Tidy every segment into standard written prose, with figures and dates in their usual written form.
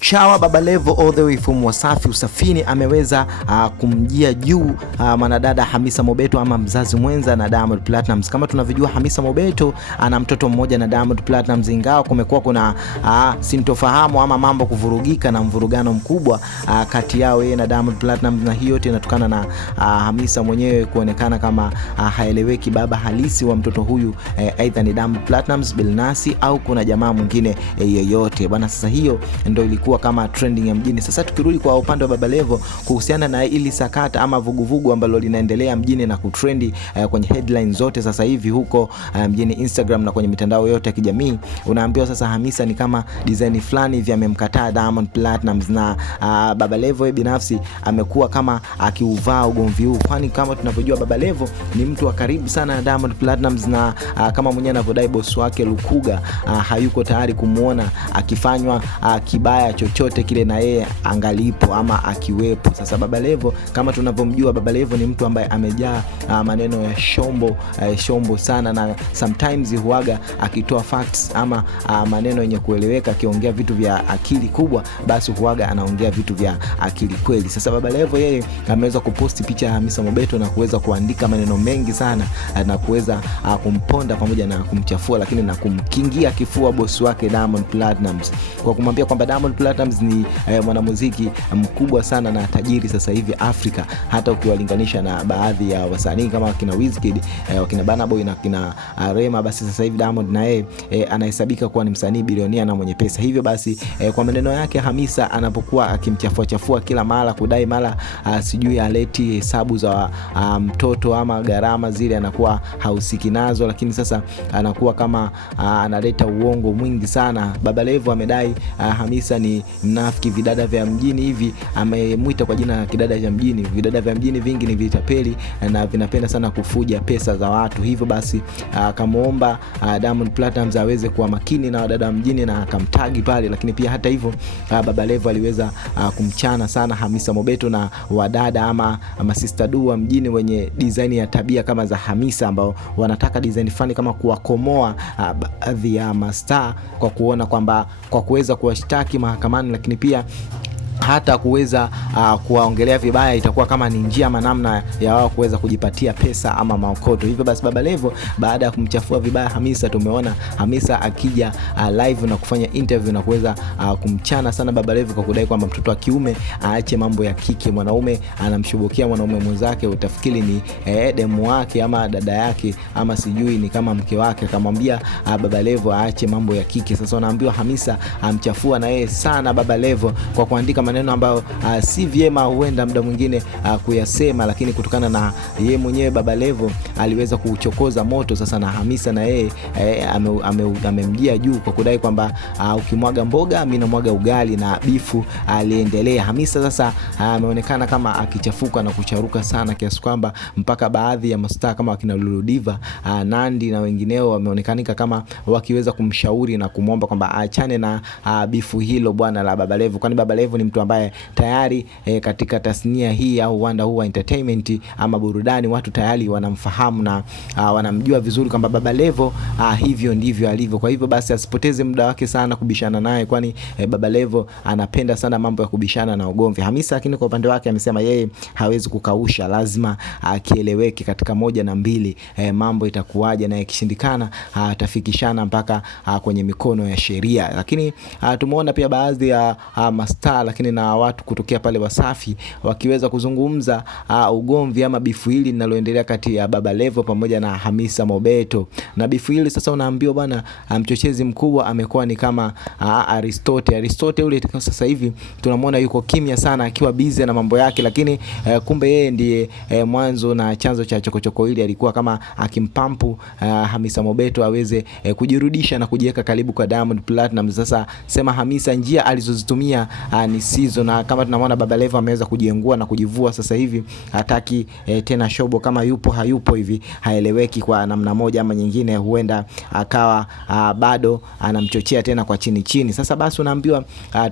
Chawa Baba Levo all the way from Wasafi Usafini ameweza kumjia juu mwanadada Hamisa Mobeto ama mzazi mwenza na Diamond Platnumz. Kama tunavyojua Hamisa Mobeto ana mtoto mmoja na Diamond Platnumz, ingawa kumekuwa kuna sintofahamu ama mambo kuvurugika na mvurugano mkubwa kati yao yeye na Diamond Platnumz, na hiyo yote inatokana na Hamisa mwenyewe kuonekana kama haeleweki baba halisi wa mtoto huyu, aidha ni Diamond Platnumz, Bilnasi au kuna jamaa mwingine yeyote bwana. Sasa hiyo ndio ilikuwa kama trending ya mjini. Sasa tukirudi kwa upande wa Baba Levo kuhusiana na ili sakata ama vuguvugu ambalo linaendelea mjini na kutrendi kwenye headlines zote sasa hivi huko mjini Instagram na kwenye mitandao yote ya kijamii, unaambiwa sasa Hamisa ni kama design fulani hivi amemkataa Diamond Platnumz, na Baba Levo binafsi amekuwa kama akiuvaa ugomvi huu, kwani kama tunavyojua Baba Levo ni mtu wa karibu sana na Diamond Platnumz, na kama mwenyewe anavyodai boss wake Lukuga hayuko tayari kumuona akifanywa kibaya chochote kile na yeye angalipo ama akiwepo. Sasa Baba Levo kama tunavyomjua, Baba Levo ni mtu ambaye amejaa maneno ya shombo sana, na sometimes huaga akitoa facts ama maneno yenye kueleweka, akiongea vitu vya akili kubwa, basi huaga anaongea vitu vya akili kweli. Sasa Baba Levo yeye ameweza kuposti picha ya Hamisa Mobeto na kuweza kuandika maneno mengi sana na kuweza kumponda pamoja na kumchafua, lakini na kumkingia kifua boss wake Diamond Platnumz, kwa kumwambia kwamba Diamond Platnumz ni mwanamuziki mkubwa sana na tajiri sasa hivi Afrika, hata ukiwalinganisha na baadhi ya wasanii kama kina Wizkid, wakina Burna Boy na kina Rema. Basi sasa hivi Diamond na yeye anahesabika kuwa ni msanii bilionia na mwenye pesa. Hivyo basi kwa maneno yake Hamisa anapokuwa akimchafua kila mara, kudai mara sijui aleti hesabu za mtoto ama gharama zile anakuwa hausiki nazo, lakini sasa anakuwa kama analeta uongo mwingi sana. Baba Levo amedai Hamisa ni mnafiki, vidada vya mjini hivi, amemuita kwa jina kidada cha mjini. Vidada vya mjini vingi ni vitapeli na vinapenda sana kufuja pesa za watu. Hivyo basi akamuomba Diamond Platnumz aweze kuwa makini na wadada wa mjini na akamtagi pale, lakini pia hata hivyo Baba Levo aliweza kumchana sana Hamisa Mobeto na wadada ama sister du wa mjini wenye design ya tabia kama za Hamisa, ambao wanataka design fani kama kuwakomoa baadhi ya mastaa kwa kuona kwamba kwa kuweza kuwashtaki mahakamani, lakini pia hata kuweza kuwaongelea vibaya itakuwa kama ni njia ama namna ya wao kuweza kujipatia pesa ama maokoto. Hivyo basi Baba Levo baada ya kumchafua vibaya Hamisa, tumeona Hamisa akija live na kufanya interview na kuweza kumchana sana Baba Levo kwa kudai kwamba mtoto wa kiume aache mambo ya kike. Mwanaume anamshubukia mwanaume mwenzake, utafikiri ni demu wake ama dada yake ama sijui ni kama mke wake, akamwambia Baba Levo aache mambo ya kike. Sasa unaambiwa Hamisa amchafua na yeye sana Baba Levo kwa kuandika maneno ambayo si vyema huenda muda mwingine kuyasema, lakini kutokana na yeye mwenyewe Baba Levo aliweza kuchokoza moto sasa na Hamisa, na yeye amemjia juu kwa kudai kwamba ukimwaga mboga mimi namwaga ugali, na bifu aliendelea. Hamisa sasa ameonekana kama akichafuka na kucharuka sana kiasi kwamba mpaka baadhi ya mastaa kama wakina Lulu Diva, Nandi na wengineo wameonekanika kama wakiweza kumshauri na kumwomba kwamba aachane na bifu hilo bwana la Baba Levo, kwani Baba Levo ni mtu ambaye tayari katika tasnia hii au uwanda huu wa entertainment ama burudani watu tayari wanamfahamu na wanamjua vizuri kwamba Baba Levo hivyo ndivyo alivyo. Kwa hivyo basi asipoteze muda wake sana kubishana naye, kwani Baba Levo anapenda sana mambo ya kubishana na ugomvi. Hamisa lakini kwa upande wake amesema yeye hawezi kukausha, lazima kieleweke katika moja na mbili, mambo itakuwaje, na ikishindikana atafikishana mpaka kwenye mikono ya sheria. Lakini tumeona pia baadhi ya mastaa lakini na watu kutokea pale Wasafi wakiweza kuzungumza ugomvi ama bifu hili linaloendelea kati ya Baba Levo pamoja na Hamisa Mobeto. Na bifu hili sasa unaambiwa bwana mchochezi mkubwa amekuwa ni kama Aristote ule. Sasa hivi tunamwona yuko kimya sana akiwa busy na mambo yake, lakini kumbe yeye ndiye mwanzo na chanzo cha chokochoko hili. Alikuwa kama akimpampu Hamisa Mobeto aweze kujirudisha na kujiweka karibu kwa Diamond Platnumz. Sasa sema Hamisa njia alizozitumia ni sizo, na kama tunamwona Baba Levo ameweza kujiengua na kujivua sasa hivi, hataki tena shobo, kama yupo hayupo hivi haeleweki kwa namna moja ama nyingine, huenda akawa bado anamchochea tena kwa chini. Sasa basi unaambiwa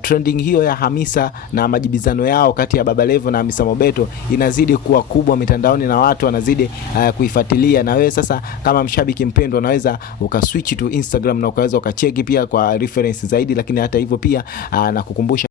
trending hiyo ya Hamisa na majibizano yao kati ya Baba Levo na Hamisa Mobeto inazidi kuwa kubwa mitandaoni na watu wanazidi kuifuatilia. Na wewe sasa kama mshabiki mpendwa unaweza ukaswitch to Instagram na ukaweza ukacheki pia kwa reference zaidi, lakini hata hivyo pia na kukumbusha